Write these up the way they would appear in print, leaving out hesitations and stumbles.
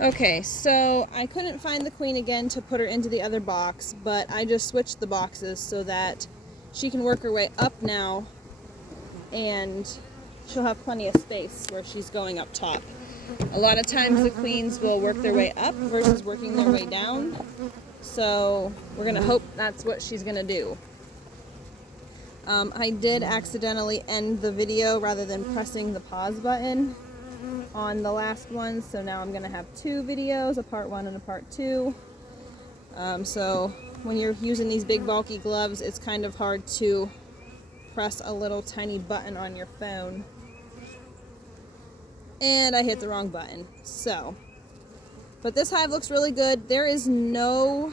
Okay, so I couldn't find the queen again to put her into the other box, but I just switched the boxes so that she can work her way up now, and she'll have plenty of space where she's going up top. A lot of times the queens will work their way up versus working their way down, so we're going to hope that's what she's going to do. I did accidentally end the video rather than pressing the pause button on the last one, so now I'm going to have two videos, a part 1 and a part 2. So when you're using these big bulky gloves, it's kind of hard to press a little tiny button on your phone. And I hit the wrong button. So, but this hive looks really good. There is no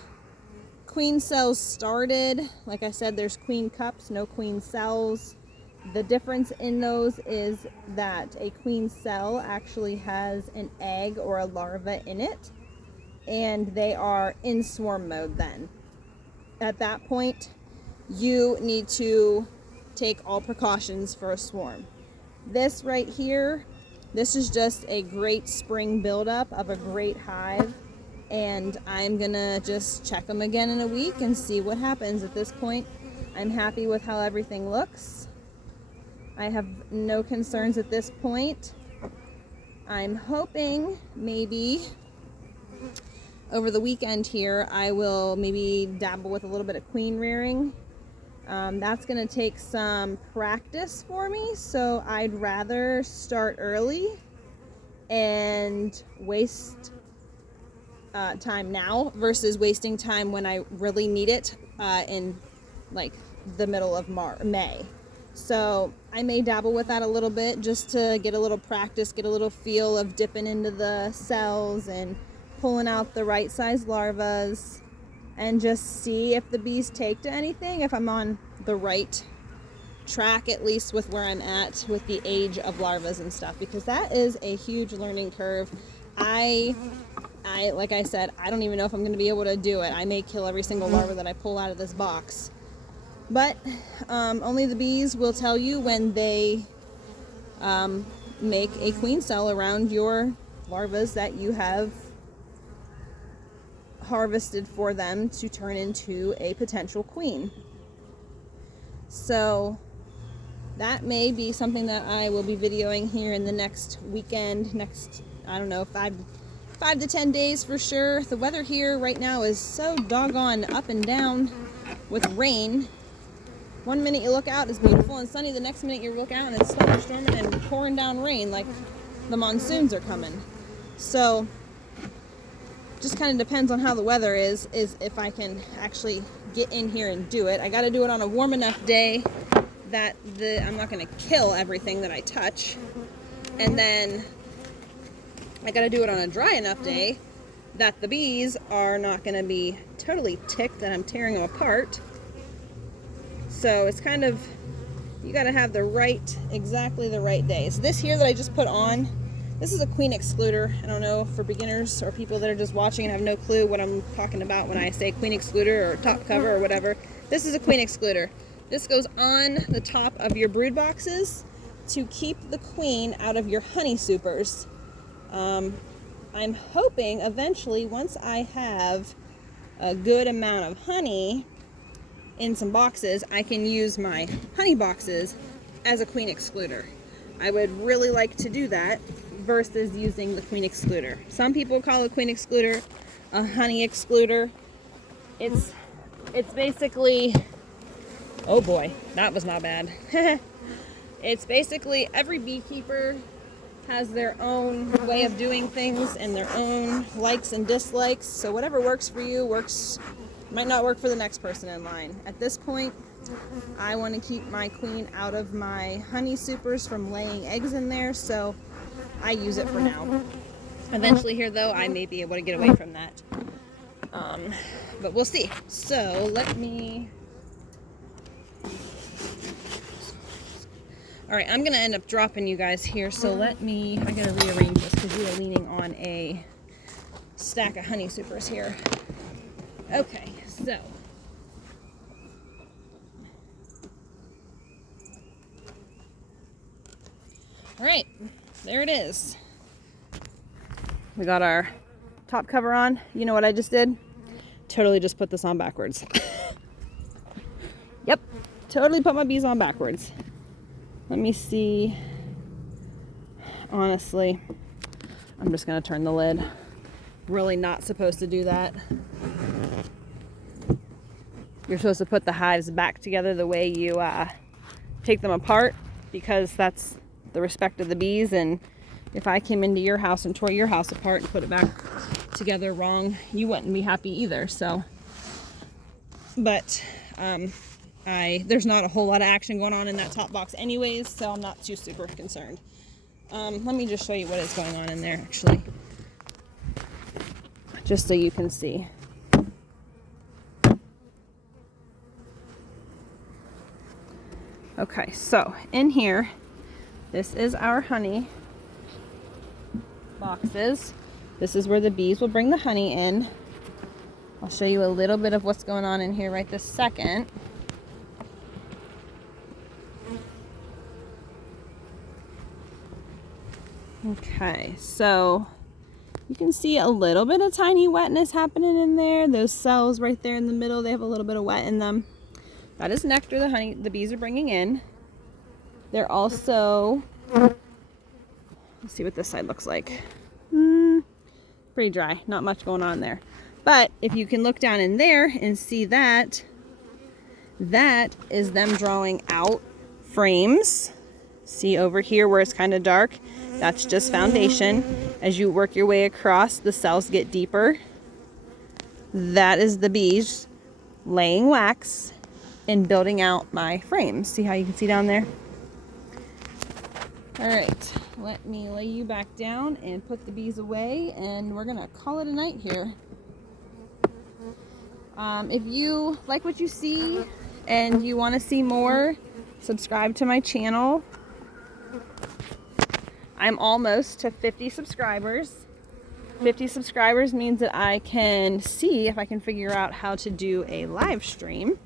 queen cells started. Like I said, there's queen cups, no queen cells. The difference in those is that a queen cell actually has an egg or a larva in it, and they are in swarm mode then. At that point, you need to take all precautions for a swarm. This right here, this is just a great spring buildup of a great hive, and I'm gonna just check them again in a week and see what happens. At this point, I'm happy with how everything looks. I have no concerns at this point. I'm hoping maybe over the weekend here I will maybe dabble with a little bit of queen rearing. That's going to take some practice for me, so I'd rather start early and waste time now versus wasting time when I really need it in like the middle of May. So I may dabble with that a little bit just to get a little practice, get a little feel of dipping into the cells and pulling out the right size larvas, and just see if the bees take to anything, if I'm on the right track, at least with where I'm at with the age of larvas and stuff, because that is a huge learning curve. I like I said, I don't even know if I'm going to be able to do it. I may kill every single larva that I pull out of this box. But only the bees will tell you when they make a queen cell around your larvas that you have harvested for them to turn into a potential queen. So that may be something that I will be videoing here in the next weekend, I don't know, 5 to 10 days for sure. The weather here right now is so doggone up and down with rain. One minute you look out, it's beautiful and sunny. The next minute you look out and it's thunderstorming and pouring down rain like the monsoons are coming. So just kind of depends on how the weather is if I can actually get in here and do it. I got to do it on a warm enough day that I'm not going to kill everything that I touch. And then I got to do it on a dry enough day that the bees are not going to be totally ticked that I'm tearing them apart. So it's kind of, you got to have exactly the right day. So this here that I just put on, this is a queen excluder. I don't know, for beginners or people that are just watching and have no clue what I'm talking about when I say queen excluder or top cover or whatever. This is a queen excluder. This goes on the top of your brood boxes to keep the queen out of your honey supers. I'm hoping eventually, once I have a good amount of honey in some boxes, I can use my honey boxes as a queen excluder. I would really like to do that versus using the queen excluder. Some people call a queen excluder a honey excluder. It's basically, oh boy, that was not bad. It's basically every beekeeper has their own way of doing things and their own likes and dislikes. So whatever works for you might not work for the next person in line. At this point, I want to keep my queen out of my honey supers from laying eggs in there, so I use it for now. Eventually here though, I may be able to get away from that. But we'll see. So let me... Alright, I'm going to end up dropping you guys here, so I got to rearrange this because you are leaning on a stack of honey supers here. Okay, so... Alright, there it is. We got our top cover on. You know what I just did? Totally just put this on backwards. Yep, totally put my bees on backwards. Let me see. Honestly, I'm just gonna turn the lid. Really not supposed to do that. You're supposed to put the hives back together the way you take them apart, because that's the respect of the bees. And if I came into your house and tore your house apart and put it back together wrong, you wouldn't be happy either. So, but there's not a whole lot of action going on in that top box anyways, so I'm not too super concerned. Let me just show you what is going on in there actually, just so you can see. Okay, so in here, this is our honey boxes. This is where the bees will bring the honey in. I'll show you a little bit of what's going on in here right this second. Okay, so you can see a little bit of tiny wetness happening in there. Those cells right there in the middle, they have a little bit of wet in them. That is nectar the bees are bringing in. They're also, let's see what this side looks like. Pretty dry, not much going on there. But if you can look down in there and see that, that is them drawing out frames. See over here where it's kind of dark? That's just foundation. As you work your way across, the cells get deeper. That is the bees laying wax and building out my frames. See how you can see down there? All right, let me lay you back down and put the bees away, and we're gonna call it a night here. If you like what you see and you want to see more, subscribe to my channel. I'm almost to 50 subscribers. 50 subscribers means that I can see if I can figure out how to do a live stream,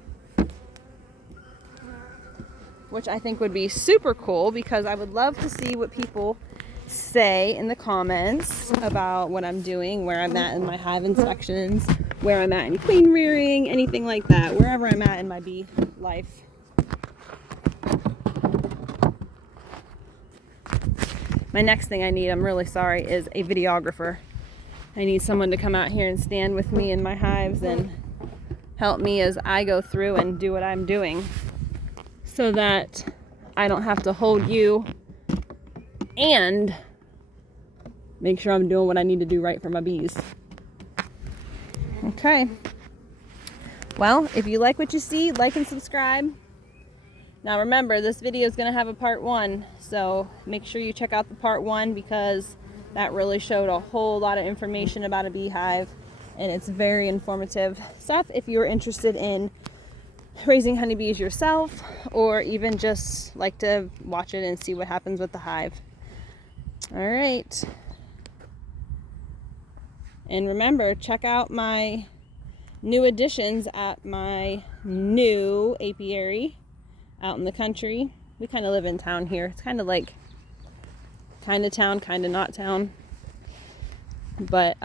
which I think would be super cool, because I would love to see what people say in the comments about what I'm doing, where I'm at in my hive inspections, where I'm at in queen rearing, anything like that, wherever I'm at in my bee life. My next thing I need, I'm really sorry, is a videographer. I need someone to come out here and stand with me in my hives and help me as I go through and do what I'm doing, so that I don't have to hold you and make sure I'm doing what I need to do right for my bees. Okay. Well, if you like what you see, like and subscribe. Now remember, this video is going to have a part 1, so make sure you check out the part 1, because that really showed a whole lot of information about a beehive, and it's very informative stuff if you're interested in raising honeybees yourself, or even just like to watch it and see what happens with the hive. All right. And remember, check out my new additions at my new apiary out in the country. We kind of live in town here. It's kind of like kind of town, kind of not town. But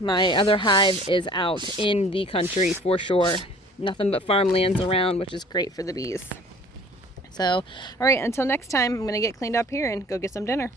my other hive is out in the country for sure. Nothing but farmlands around, which is great for the bees. So, all right, until next time, I'm going to get cleaned up here and go get some dinner.